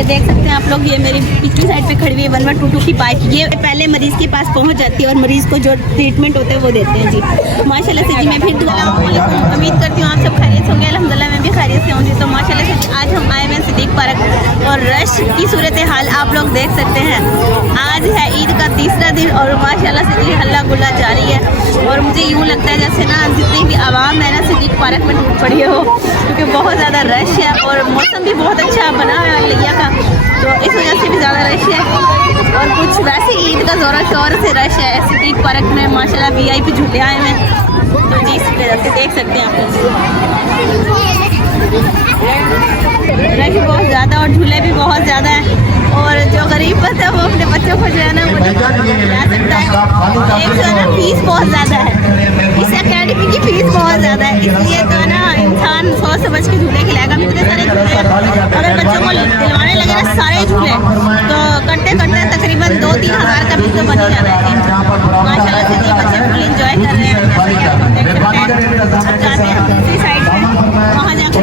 ये देख सकते हैं आप लोग, ये मेरी पिछली साइड पे खड़ी हुई है 1122 की बाइक। ये पहले मरीज के पास पहुंच जाती है और मरीज को जो ट्रीटमेंट होता है वो देते हैं जी। माशाल्लाह से जी मैं फिर उम्मीद करती हूँ आप सब खैरियत होंगे। अल्हम्दुलिल्लाह मैं भी खैरियत से हूँ। तो माशाल्लाह से आज हम आए हैं सिद्दीक पार्क और रश की सूरत हाल आप लोग देख सकते हैं। आज है ईद का तीसरा दिन और माशाल्लाह से जी हल्ला गुल्ला जारी है। और मुझे यूँ लगता है जैसे ना जितनी भी आवाम है ना सिद्दीक पार्क में टूट पड़ी हो, क्योंकि बहुत ज़्यादा रश है और मौसम भी बहुत अच्छा बना है लिया का, तो इस वजह से भी ज़्यादा रश है। और कुछ वैसे ईद का ज़ोर शोर से रश है सिद्दीक पार्क में। माशाल्लाह VIP झूले आए हैं, तो जी इस वजह से देख सकते हैं आप लोग रश बहुत ज़्यादा और झूले भी बहुत ज़्यादा है। और जो गरीब है वो अपने बच्चों को जो है ना वो ला सकता है। एक जो है ना फीस बहुत ज़्यादा है, इस अकेडमी की फीस बहुत ज़्यादा है, इसलिए तो है ना इंसान सोच समझ के झूले खिलाएगा। इतने सारे झूले अगर बच्चों को दिलवाने लगे ना सारे झूले, तो करते करते तकरीबन 2-3 हज़ार का बिल तो बन ही जाना है। माशाल्लाह से ये बच्चे फुल इंजॉय कर रहे हैं। जाते हैं दूसरी साइड में, वहाँ जाकर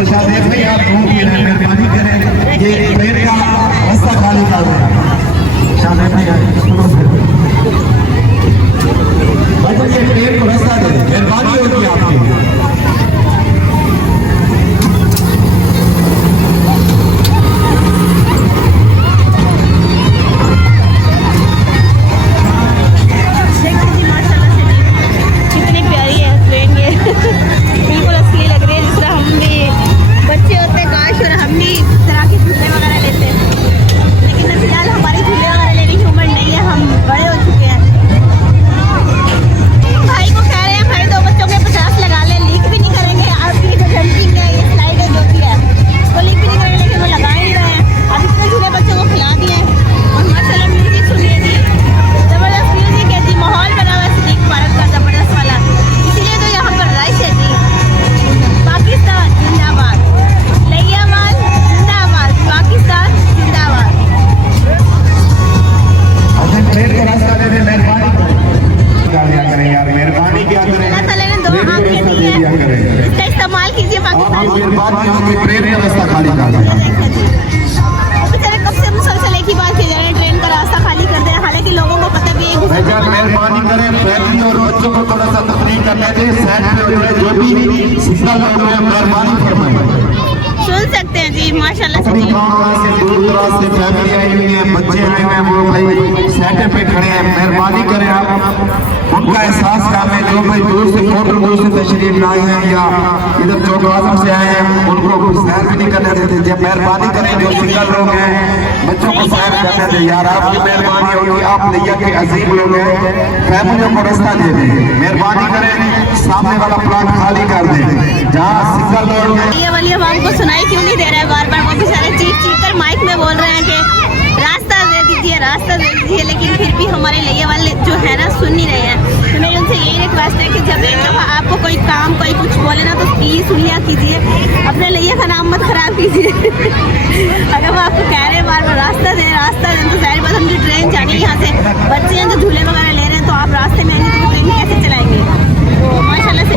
सुन सकते हैं जी। माशाल्लाह से दूर दराज से फैमिली आई हुई है, बच्चे आए हुए हैं, वो भाई सेटअप पे खड़े हैं। मेहरबानी करें आप उनका एहसास काम है। जो भाई दूर से तशरीफ लाए हैं या इधर चौक आजम से आए हैं, उनको सैर भी नहीं करने देते। जब मेहरबानी करें जो सिंगल लोग हैं बच्चों को सैर करने दें यार, आपकी मेहरबानी होगी। आप नैया के अजीब लोग हैं, फैमिलियों को रास्ता दे दें। मेहरबानी करें सामने वाला प्लाट खाली कर दें जहाँ सिंगल लोग हैं। ये वाली आवाम को सुनाई क्यों नहीं दे रहा है बार बार? वो बेचारे चीख कर माइक में बोल रहे हैं कि रास्ता दे दीजिए, रास्ता दे दीजिए, लेकिन फिर भी हमारे लैया वाले जो है ना सुन नहीं रहे हैं। तो मेरी उनसे यही रिक्वेस्ट है कि जब एक दफ़ा आपको कोई काम कोई कुछ बोले ना तो प्लीज़ सुनिया कीजिए, अपने लैया का नाम मत खराब कीजिए। अगर वो आपको कह रहे हैं बार बार रास्ता दें तो सारी बात हम जो ट्रेन जानी है यहाँ से, बच्चे हैं जो झूले वगैरह ले रहे हैं, तो आप रास्ते में आएंगे तो ट्रेन कैसे चलाएंगे? तो माशाल्लाह से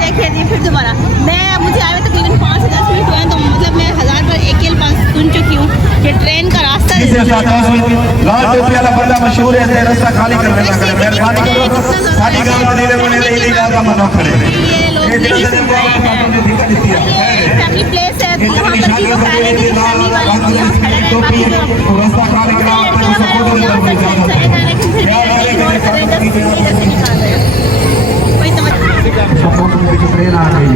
देखिए जी फिर दोबारा मुझे आए तकरीबन 5 से 10 मिनट हुए हैं, तो मतलब मैं 1000 पर एक सुन चुकी हूँ कि ट्रेन का रास्ता मशहूर है, रास्ता खाली करने का करें। मेहरबानी करो साडी गांव में नीले बने नहीं का मनो करे। ये लोग नहीं सुन रहे हैं। फैमिली प्लेस है, वहाँ पर भी वो कह रहे हैं कि फैमिली वाले भी यहाँ खड़े रहे, बाकी जो रास्ता खाली करा लड़के वगैरह वो यहाँ पर चले गए, लेकिन फिर भी इग्नोर कर रहे हैं, जब इधर से निकाल रहे हैं। कोई समझ ट्रेन आ गई।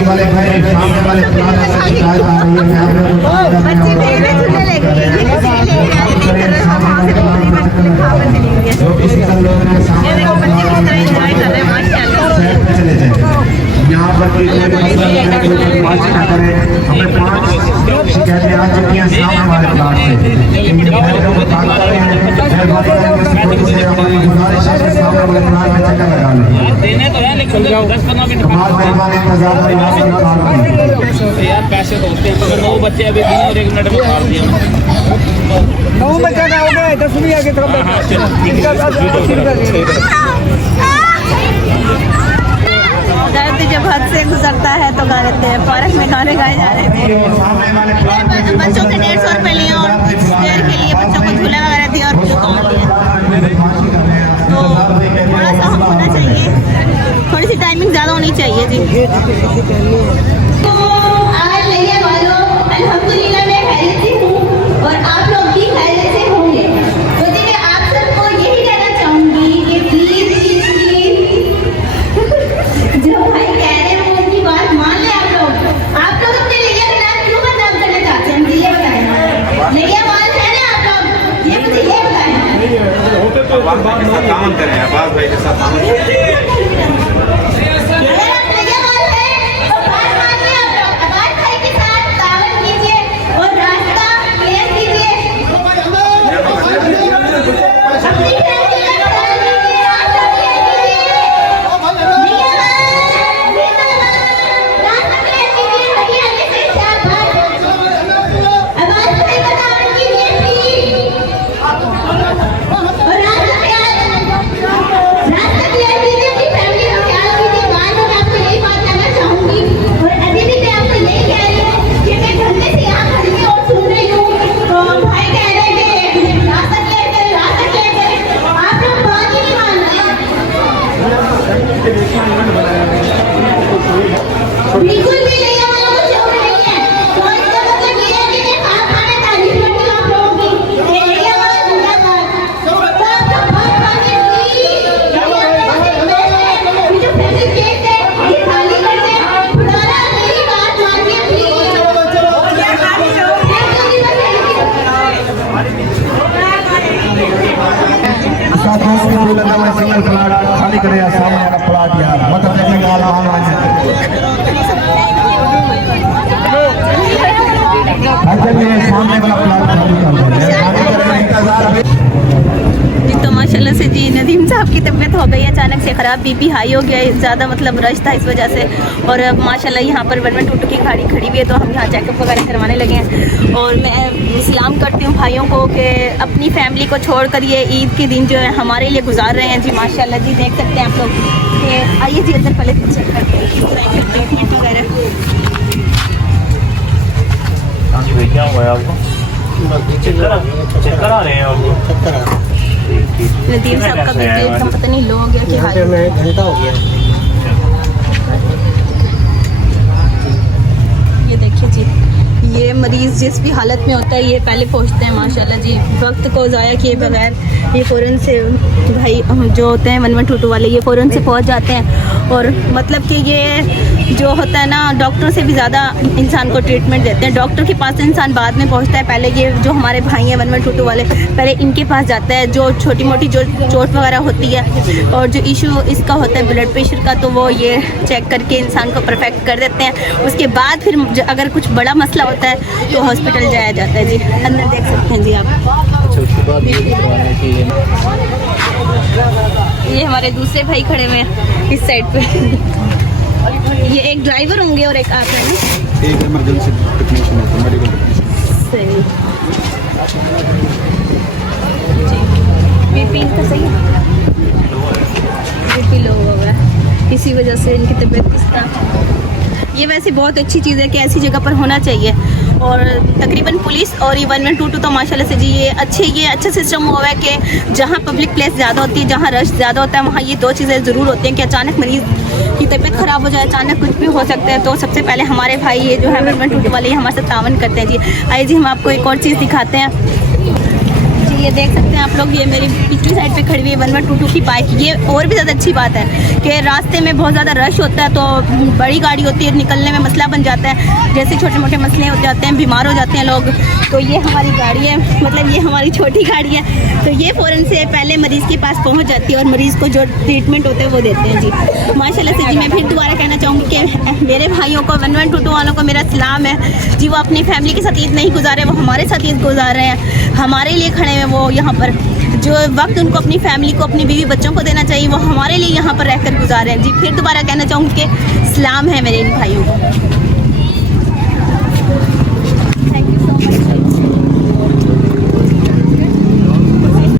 वाले भाई सामने वाले यहाँ पर हमें 5 शिकायतें आ चुकी हैं सामने वाले प्लाट से। जगह लगा लें। देने तो है लेकिन 10-15 मिनट हमारे मेहमान इंतजार में यार पैसे तो होते हैं, तो 9 बच्चे अभी दिन और 1 मिनट में मार दिया। 9 बच्चा का हो गया, 10 भी आगे तरफ हाँ चलो ठीक है। गाते जब हद से गुजरता है तो गा लेते हैं। पार्क में गाने गाए जा रहे थे। बच्चों के 150 रुपये लिए और कुछ देर के लिए बच्चों को झूला वगैरह दिया और कुछ कौन लिए। तो थोड़ा सा हम होना चाहिए, थोड़ी सी टाइमिंग ज़्यादा होनी चाहिए जी। तो आज लिया वालों अल्हम्दुलिल्लाह मैं खैरियत से हूँ और आप लोग भी खैरियत से होंगे। तो जी मैं आप सबको यही कहना चाहूँगी कि प्लीज़ जो भाई कह रहे हैं वो उनकी बात मान ले। आप लोग अपने लिया का नाम क्यों बदनाम करना चाहते हैं? मुझे ये बताएं। लिया माल है ना आप लोग, ये मुझे ये बताएं। आवाज भाई के साथ काम करें, आवाज भाई के साथ काम करें। अगर आप लिया माल है तो बात मानिए। आप लोग आवाज भाई के साथ तावन कीजिए और रास्ता क्लियर कीजिए। अपनी फैमिली का ख्याल कीजिए, रास्ता क्लियर कीजिए। बिल्कुल भी नहीं वालों को शौक नहीं है। तो इसका मतलब ये है कि मैं खाना तारीफ करती हूँ आप लोगों की। ये लिया वाला जिंदाबाद। तो आप लोग बहुत मानिए प्लीज। ये जो फैमिली केस है ये खाली कर दे। पुराना मेरी बात मानिए प्लीज। साथियों से जो लगा हुआ सिंगल प्लाट खाली करे या सामने वाला प्लाट या मतलब नहीं गाल मांगना है। अच्छा ये सामने वाला प्लाट खाली कर दे। खाली करने इंतजार में जी तो माशाल्लाह से जी नदीम साहब की तबीयत हो गई अचानक से ख़राब। बीपी हाई हो गया, ज़्यादा मतलब रश था इस वजह से। और अब माशाल्लाह यहाँ पर 1122 की गाड़ी खड़ी हुई है तो हम यहाँ चेकअप वगैरह करवाने लगे हैं। और मैं सलाम करती हूँ भाइयों को कि अपनी फैमिली को छोड़ कर ये ईद के दिन जो है हमारे लिए गुजार रहे हैं जी। माशाल्लाह जी देख सकते हैं आप लोग कि आइए जी अंदर पहले चेक करते हैं ट्रीटमेंट वगैरह। क्या हुआ है आपको? चक्कर आ रहे हैं आपको? नदीम साहब का बीपी एकदम पता नहीं लो हो गया कि हाल घंटा हो गया। ये देखिए जी ये मरीज़ जिस भी हालत में होता है ये पहले पहुंचते हैं माशाल्लाह जी। वक्त को ज़ाया किए बगैर ये फ़ौरन से भाई जो होते हैं 1122 वाले ये फ़ौरन से पहुंच जाते हैं। और मतलब कि ये जो होता है ना डॉक्टर से भी ज़्यादा इंसान को ट्रीटमेंट देते हैं। डॉक्टर के पास इंसान बाद में पहुंचता है, पहले ये जो हमारे भाई हैं 1122 वाले पहले इनके पास जाता है। जो छोटी मोटी जो चोट वगैरह होती है और जो इशू इसका होता है ब्लड प्रेशर का तो वो ये चेक करके इंसान को परफेक्ट कर देते हैं। उसके बाद फिर अगर कुछ बड़ा मसला होता है तो हॉस्पिटल जाया जाता है जी। अंदर देख सकते हैं जी आप। ये हमारे दूसरे भाई खड़े हुए हैं इस साइड पे। ये एक ड्राइवर होंगे और एक आप हैं ना? एक इमरजेंसी टेक्नीशियन है, मेडिकल टेक्नीशियन। सही बीपी इनका सही है, बीपी लो हो गया इसी वजह से इनकी तबीयत इस तरह। ये वैसे बहुत अच्छी चीज़ है कि ऐसी जगह पर होना चाहिए। और तकरीबन पुलिस और ये 1122 तो माशाल्लाह से जी ये अच्छा सिस्टम हुआ है कि जहाँ पब्लिक प्लेस ज़्यादा होती है, जहाँ रश ज़्यादा होता है वहाँ ये दो चीज़ें ज़रूर होती हैं कि अचानक मरीज़ की तबीयत ख़राब हो जाए, अचानक कुछ भी हो सकता है। तो सबसे पहले हमारे भाई ये जो है 1122 वाले हमारे साथ तावन करते हैं जी। आइए जी हम आपको एक और चीज़ दिखाते हैं जी। ये देख सकते हैं आप लोग ये मेरी पिछली साइड पे खड़ी हुई है 1122 की बाइक। ये और भी ज़्यादा अच्छी बात है कि रास्ते में बहुत ज़्यादा रश होता है तो बड़ी गाड़ी होती है, निकलने में मसला बन जाता है। जैसे छोटे मोटे मसले हो जाते हैं, बीमार हो जाते हैं लोग, तो ये हमारी गाड़ी है, मतलब ये हमारी छोटी गाड़ी है। तो ये फ़ौरन से पहले मरीज़ के पास पहुँच जाती है और मरीज़ को जो ट्रीटमेंट होते हैं वो देते हैं जी। माशाल्लाह से जी मैं फिर दोबारा कहना चाहूँगी कि मेरे भाइयों को 1122 वालों को मेरा सलाम है जी। वो अपनी फैमिली के साथ ईद नहीं गुजारे, वो हमारे साथ ईद गुजार रहे हैं, हमारे लिए खड़े हैं वो यहाँ पर। जो वक्त उनको अपनी फैमिली को, अपनी बीवी बच्चों को देना चाहिए, वो हमारे लिए यहाँ पर रहकर गुजारे हैं जी। फिर दोबारा कहना चाहूँगी कि सलाम है मेरे इन भाइयों को।